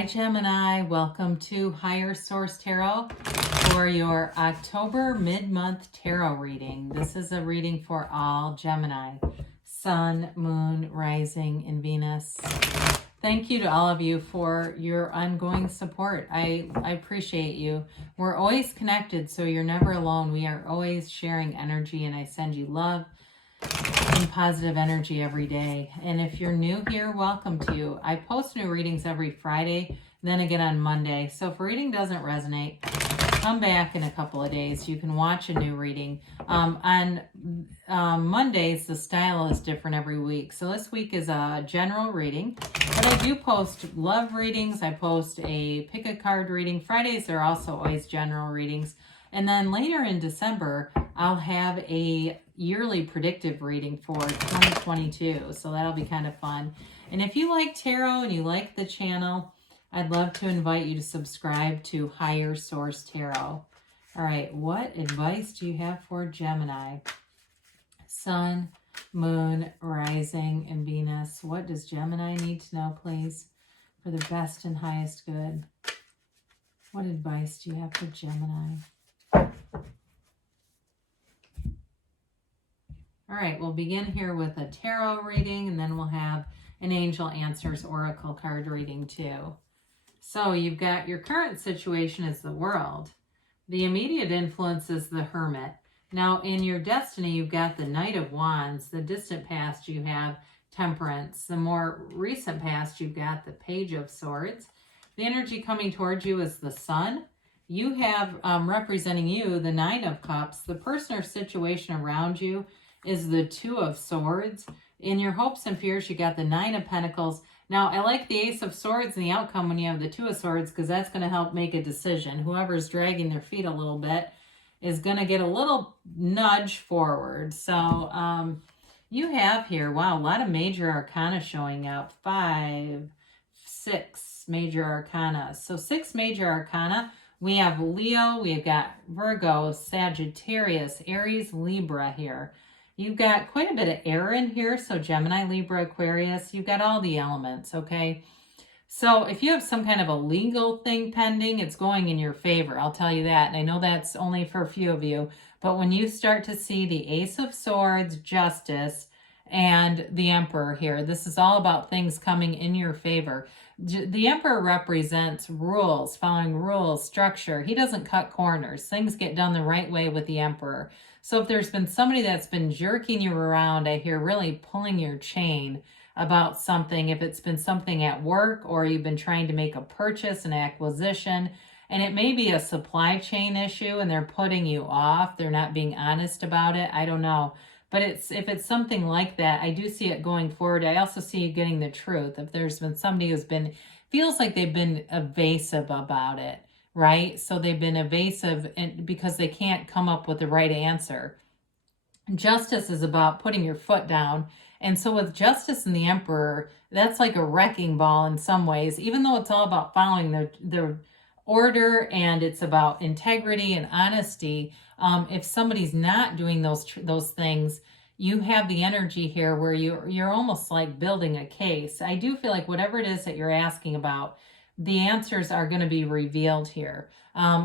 Hi Gemini, welcome to Higher Source Tarot for your October mid-month tarot reading. This is a reading for all Gemini, Sun, Moon, Rising, and Venus. Thank you to all of you for your ongoing support. I appreciate you. We're always connected, so you're never alone. We are always sharing energy, and I send you love and positive energy every day. And if you're new here, welcome to you. I post new readings every Friday, then again on Monday. So if a reading doesn't resonate, come back in a couple of days. You can watch a new reading. On Mondays, the style is different every week. So this week is a general reading, but I do post love readings. I post a pick a card reading. Fridays are also always general readings. And then later in December, I'll have a yearly predictive reading for 2022. So that'll be kind of fun. And if you like tarot and you like the channel, I'd love to invite you to subscribe to Higher Source Tarot. All right, what advice do you have for Gemini? Sun, Moon, Rising, and Venus. What does Gemini need to know, please, for the best and highest good? What advice do you have for Gemini? All right, we'll begin here with a tarot reading, and then we'll have an Angel Answers Oracle card reading too. So you've got your current situation is the World. The immediate influence is the Hermit. Now in your destiny, you've got the Knight of Wands. The distant past, you have Temperance. The more recent past, you've got the Page of Swords. The energy coming towards you is the Sun. You have representing you the Nine of Cups. The person or situation around you is the Two of Swords. In your hopes and fears, you got the Nine of Pentacles. Now, I like the Ace of Swords and the outcome when you have the Two of Swords, because that's going to help make a decision. Whoever's dragging their feet a little bit is going to get a little nudge forward. So you have here, wow, a lot of major arcana showing up. 5, 6 major arcana. So 6 major arcana. We have Leo, we've got Virgo, Sagittarius, Aries, Libra here. You've got quite a bit of air in here, so Gemini, Libra, Aquarius, you've got all the elements, okay? So if you have some kind of a legal thing pending, it's going in your favor, I'll tell you that. And I know that's only for a few of you, but when you start to see the Ace of Swords, Justice, and the Emperor here, this is all about things coming in your favor. The Emperor represents rules, following rules, structure. He doesn't cut corners. Things get done the right way with the Emperor. So if there's been somebody that's been jerking you around, I hear really pulling your chain about something, if it's been something at work or you've been trying to make a purchase, an acquisition, and it may be a supply chain issue and they're putting you off, they're not being honest about it, I don't know. But if it's something like that, I do see it going forward. I also see you getting the truth. If there's been somebody who's been, feels like they've been evasive about it, right? So they've been evasive because they can't come up with the right answer. Justice is about putting your foot down. And so with Justice and the Emperor, that's like a wrecking ball in some ways, even though it's all about following the order and it's about integrity and honesty. If somebody's not doing those things, you have the energy here where you're almost like building a case. I do feel like whatever it is that you're asking about, the answers are going to be revealed here.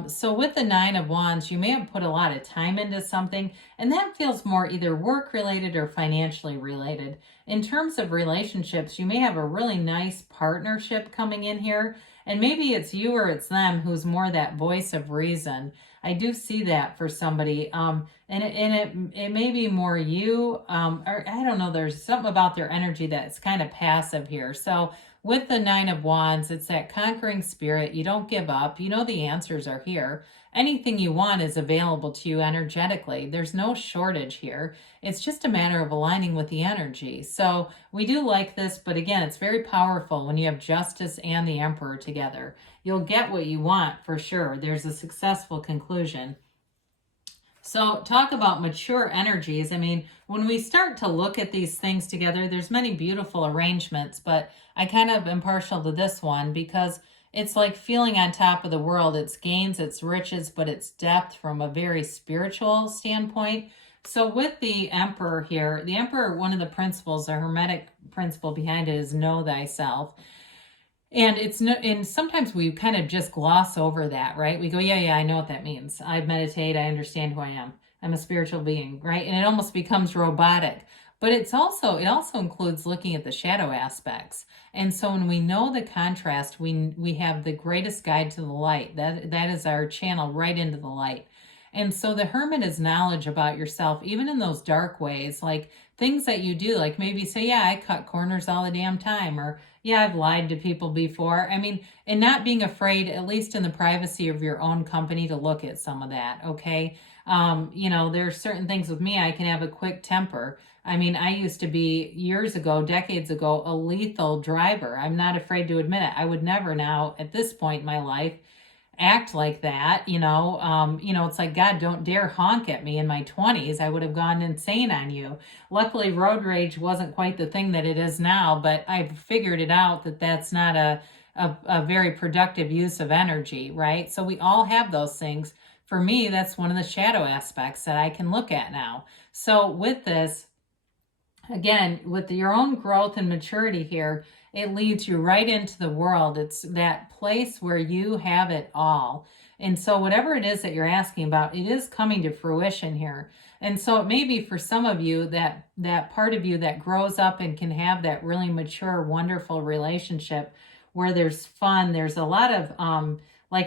So with the Nine of Wands, you may have put a lot of time into something, and that feels more either work related or financially related. In terms of relationships, you may have a really nice partnership coming in here, and maybe it's you or it's them who's more that voice of reason. I do see that for somebody, and it may be more you, or I don't know, there's something about their energy that's kind of passive here. So with the Nine of Wands, it's that conquering spirit. You don't give up. You know the answers are here. Anything you want is available to you energetically. There's no shortage here. It's just a matter of aligning with the energy. So we do like this, but again, it's very powerful when you have Justice and the Emperor together. You'll get what you want for sure. There's a successful conclusion. So talk about mature energies. I mean, when we start to look at these things together, there's many beautiful arrangements, but I kind of am partial to this one because it's like feeling on top of the world. It's gains, it's riches, but it's depth from a very spiritual standpoint. So with the Emperor here, the Emperor, one of the principles, the Hermetic principle behind it is know thyself. And it's no, and sometimes we kind of just gloss over that, right? We go, yeah, I know what that means. I meditate. I understand who I am. I'm a spiritual being, right? And it almost becomes robotic. But it also includes looking at the shadow aspects. And so when we know the contrast, we have the greatest guide to the light. That is our channel right into the light. And so the hermit is knowledge about yourself, even in those dark ways, like things that you do, like maybe say, yeah, I cut corners all the damn time, or yeah, I've lied to people before. I mean, and not being afraid, at least in the privacy of your own company, to look at some of that, okay? There's certain things with me, I can have a quick temper. I mean, I used to be years ago, decades ago, a lethal driver. I'm not afraid to admit it. I would never now, at this point in my life, act like that. It's like, God, don't dare honk at me in my 20s. I would have gone insane on you. Luckily, road rage wasn't quite the thing that it is now, but I've figured it out that that's not a very productive use of energy, right? So we all have those things. For me, that's one of the shadow aspects that I can look at now. So with this, again, with your own growth and maturity here, it leads you right into the world. It's that place where you have it all. And so whatever it is that you're asking about, it is coming to fruition here. And so it may be for some of you that part of you that grows up and can have that really mature, wonderful relationship where there's fun. There's a lot of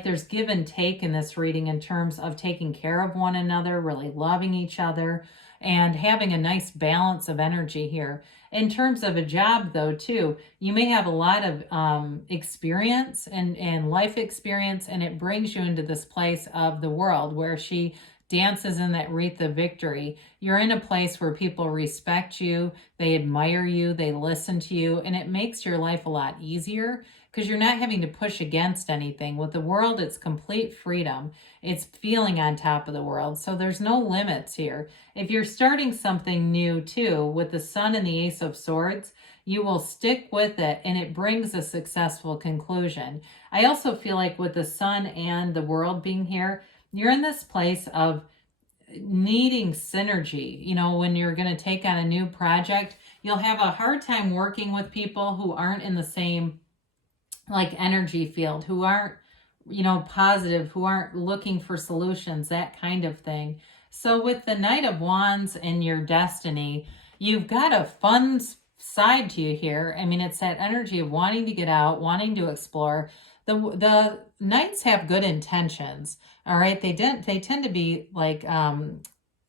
there's give and take in this reading in terms of taking care of one another, really loving each other, and having a nice balance of energy here. In terms of a job, though, too, you may have a lot of experience and life experience, and it brings you into this place of the world where she dances in that wreath of victory. You're in a place where people respect you, they admire you, they listen to you, and it makes your life a lot easier because you're not having to push against anything. With the world, it's complete freedom. It's feeling on top of the world. So there's no limits here. If you're starting something new too, with the Sun and the Ace of Swords, you will stick with it and it brings a successful conclusion. I also feel like with the Sun and the world being here, you're in this place of needing synergy. When you're going to take on a new project, you'll have a hard time working with people who aren't in the same energy field, who aren't positive, who aren't looking for solutions, that kind of thing. So with the Knight of Wands and your destiny, you've got a fun side to you here. I mean, it's that energy of wanting to get out, wanting to explore. The Knights have good intentions, all right? They tend to be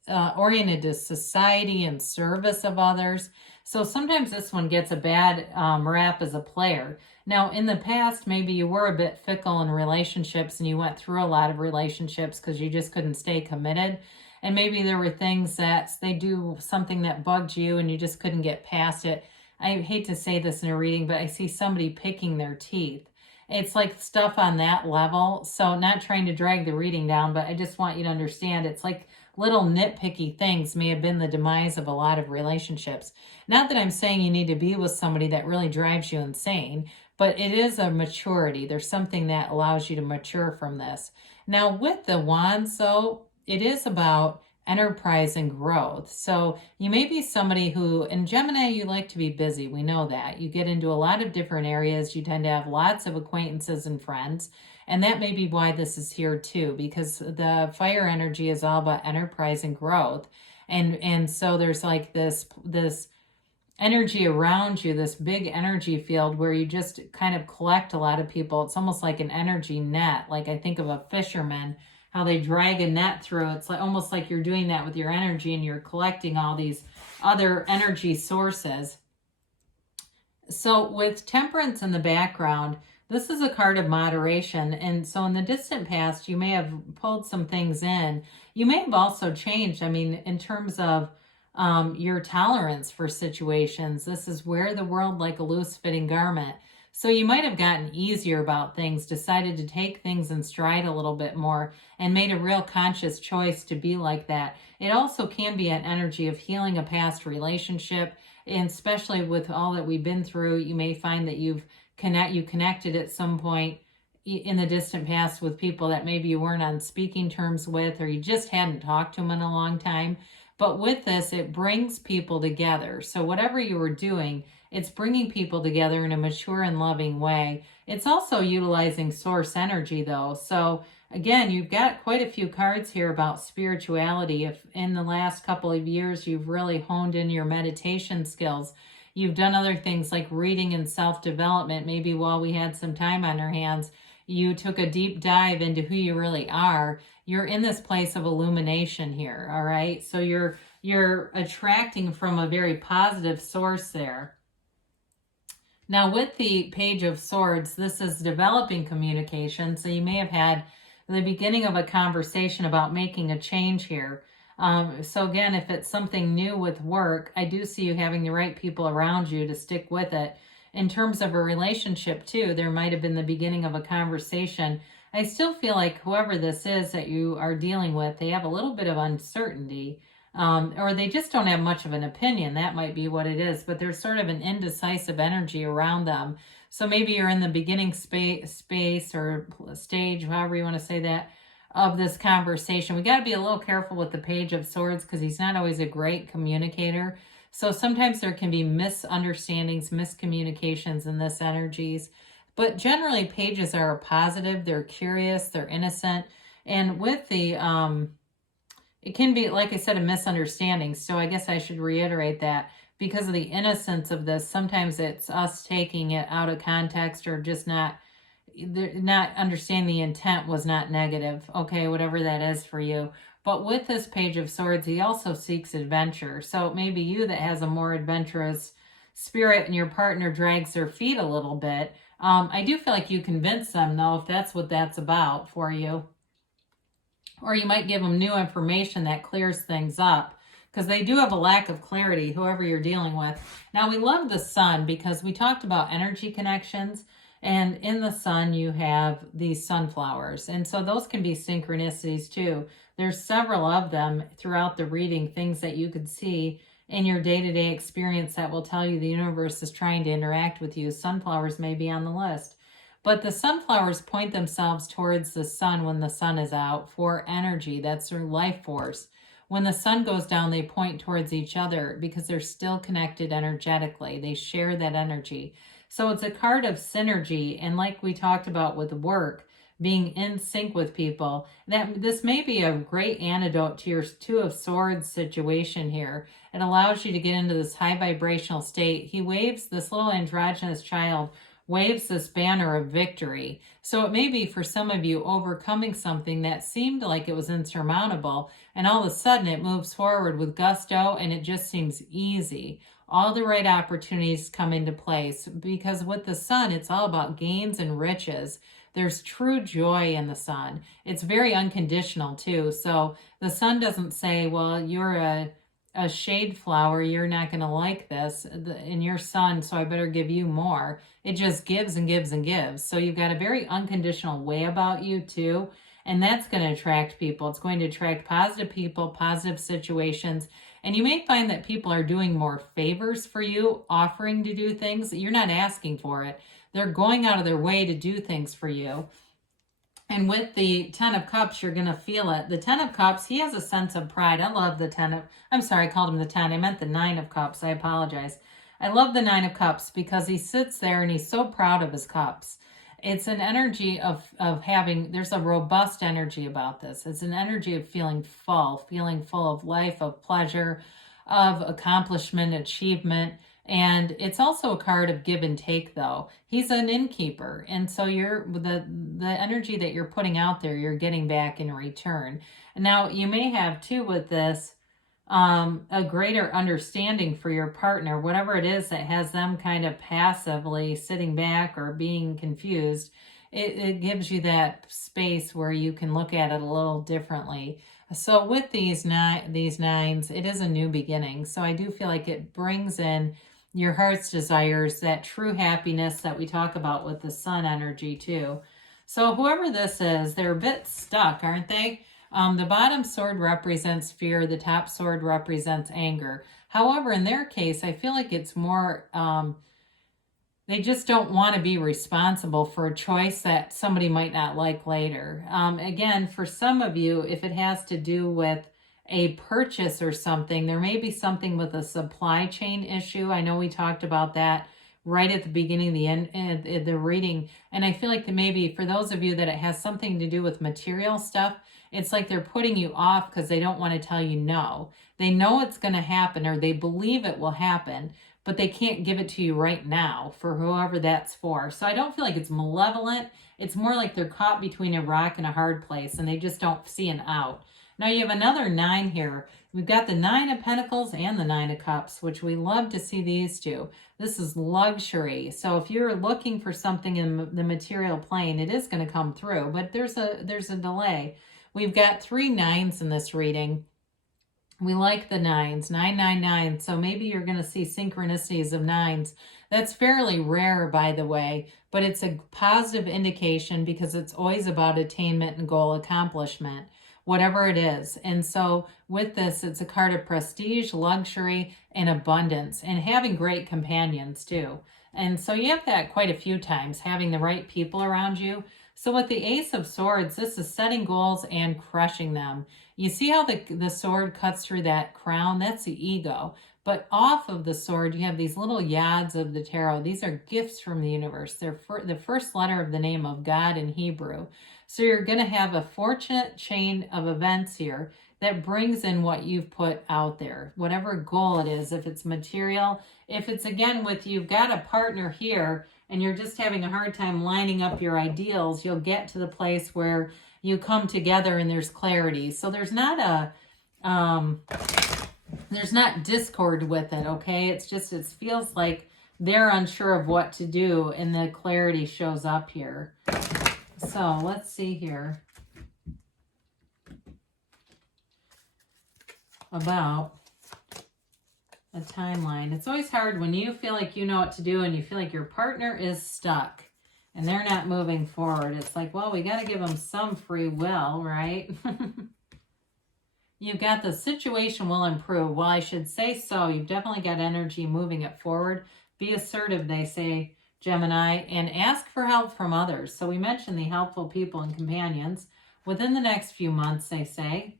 oriented to society and service of others. So sometimes this one gets a bad rap as a player. Now, in the past, maybe you were a bit fickle in relationships and you went through a lot of relationships because you just couldn't stay committed. And maybe there were things that they do something that bugged you and you just couldn't get past it. I hate to say this in a reading, but I see somebody picking their teeth. It's like stuff on that level. So not trying to drag the reading down, but I just want you to understand it's like little nitpicky things may have been the demise of a lot of relationships. Not that I'm saying you need to be with somebody that really drives you insane, but it is a maturity. There's something that allows you to mature from this. Now with the Wands, though, it is about enterprise and growth. So you may be somebody who, in Gemini, you like to be busy. We know that. You get into a lot of different areas. You tend to have lots of acquaintances and friends. And that may be why this is here too, because the fire energy is all about enterprise and growth. And so there's like this energy around you, this big energy field where you just kind of collect a lot of people. It's almost like an energy net. Like I think of a fisherman, how they drag a net through. It's like almost like you're doing that with your energy and you're collecting all these other energy sources. So with Temperance in the background, this is a card of moderation. And so in the distant past, you may have pulled some things in. You may have also changed. I mean, in terms of your tolerance for situations, this is where the world like a loose fitting garment. So you might have gotten easier about things, decided to take things in stride a little bit more, and made a real conscious choice to be like that. It also can be an energy of healing a past relationship, and especially with all that we've been through, you may find that you connected at some point in the distant past with people that maybe you weren't on speaking terms with, or you just hadn't talked to them in a long time. But with this, it brings people together. So whatever you were doing, It's bringing people together in a mature and loving way. It's also utilizing source energy though. So again, you've got quite a few cards here about spirituality. If in the last couple of years you've really honed in your meditation skills, you've done other things like reading and self-development, maybe while we had some time on our hands, you took a deep dive into who you really are. You're in this place of illumination here, all right? So you're attracting from a very positive source there. Now with the Page of Swords, this is developing communication. So you may have had the beginning of a conversation about making a change here. So again, if it's something new with work, I do see you having the right people around you to stick with it. In terms of a relationship too, there might have been the beginning of a conversation. I still feel like whoever this is that you are dealing with, they have a little bit of uncertainty, or they just don't have much of an opinion. That might be what it is, but there's sort of an indecisive energy around them. So maybe you're in the beginning space or stage, however you want to say that, of this conversation. We got to be a little careful with the Page of Swords because he's not always a great communicator. So sometimes there can be misunderstandings, miscommunications in this energies. But generally, pages are positive, they're curious, they're innocent. And with the, it can be, like I said, a misunderstanding. So I guess I should reiterate that because of the innocence of this, sometimes it's us taking it out of context or just not understanding the intent was not negative. Okay, whatever that is for you. But with this Page of Swords, he also seeks adventure. So it may be you that has a more adventurous spirit and your partner drags their feet a little bit. I do feel like you convince them, though, if that's what that's about for you. Or you might give them new information that clears things up because they do have a lack of clarity, whoever you're dealing with. Now, we love the sun because we talked about energy connections. And in the sun, you have these sunflowers. And so those can be synchronicities too. There's several of them throughout the reading, things that you could see in your day-to-day experience that will tell you the universe is trying to interact with you. Sunflowers may be on the list. But the sunflowers point themselves towards the sun when the sun is out for energy. That's their life force. When the sun goes down, they point towards each other because they're still connected energetically. They share that energy. So it's a card of synergy. And like we talked about with work, being in sync with people, that this may be a great antidote to your Two of Swords situation here. It allows you to get into this high vibrational state. He waves, this little androgynous child waves this banner of victory. So it may be for some of you overcoming something that seemed like it was insurmountable, and all of a sudden it moves forward with gusto and it just seems easy. All the right opportunities come into place because with the sun, it's all about gains and riches. There's true joy in the sun. It's very unconditional too. So the sun doesn't say, well, you're a shade flower, you're not going to like this in your sun, so I better give you more. It just gives and gives and gives. So you've got a very unconditional way about you too. And that's going to attract people. It's going to attract positive people, positive situations. And you may find that people are doing more favors for you, offering to do things. You're not asking for it. They're going out of their way to do things for you. And with the Ten of Cups, you're going to feel it. The Ten of Cups, he has a sense of pride. I love the I'm sorry, I called him the 10. I meant the 9 of Cups. I apologize. I love the 9 of Cups because he sits there and he's so proud of his cups. It's an energy of having, there's a robust energy about this. It's an energy of feeling full of life, of pleasure, of accomplishment, achievement. And it's also a card of give and take, though. He's an innkeeper. And so you're the energy that you're putting out there, you're getting back in return. And now you may have, too, with this, a greater understanding for your partner, whatever it is that has them kind of passively sitting back or being confused. It gives you that space where you can look at it a little differently. So with these nines, it is a new beginning. So I do feel like it brings in your heart's desires, that true happiness that we talk about with the sun energy too. So whoever this is, they're a bit stuck, aren't they? The bottom sword represents fear. The top sword represents anger. However, in their case, I feel like it's more, they just don't want to be responsible for a choice that somebody might not like later. Again, for some of you, if it has to do with a purchase or something. There may be something with a supply chain issue. I know we talked about that right at the beginning, the end, the reading. And I feel like that maybe for those of you that it has something to do with material stuff, it's like they're putting you off because they don't want to tell you no. They know it's going to happen, or they believe it will happen, but they can't give it to you right now for whoever that's for. So I don't feel like it's malevolent. It's more like they're caught between a rock and a hard place, and they just don't see an out. Now you have another 9 here. We've got the 9 of Pentacles and the 9 of Cups, which we love to see these two. This is luxury. So if you're looking for something in the material plane, it is going to come through, but there's a delay. We've got 3 9s in this reading. We like the 9s, 999. So maybe you're going to see synchronicities of 9s. That's fairly rare, by the way, but it's a positive indication because it's always about attainment and goal accomplishment, whatever it is. And so with this, it's a card of prestige, luxury, and abundance, and having great companions too. And so you have that quite a few times, having the right people around you. So with the Ace of Swords, this is setting goals and crushing them. You see how the sword cuts through that crown? That's the ego. But off of the sword, you have these little yads of the tarot. These are gifts from the universe. They're the first letter of the name of God in Hebrew. So you're going to have a fortunate chain of events here that brings in what you've put out there, whatever goal it is, if it's material, if it's, again, with you've got a partner here and you're just having a hard time lining up your ideals, you'll get to the place where you come together and there's clarity. So there's not there's not discord with it, okay? It's just, it feels like they're unsure of what to do and the clarity shows up here. So let's see here about a timeline. It's always hard when you feel like you know what to do and you feel like your partner is stuck and they're not moving forward. It's like, well, we got to give them some free will, right? You've got the situation will improve. Well, I should say so. You've definitely got energy moving it forward. Be assertive, they say, Gemini, and ask for help from others. So we mentioned the helpful people and companions within the next few months, they say.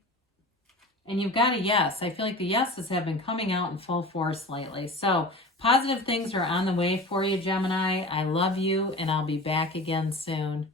And you've got a yes. I feel like the yeses have been coming out in full force lately. So positive things are on the way for you, Gemini. I love you, and I'll be back again soon.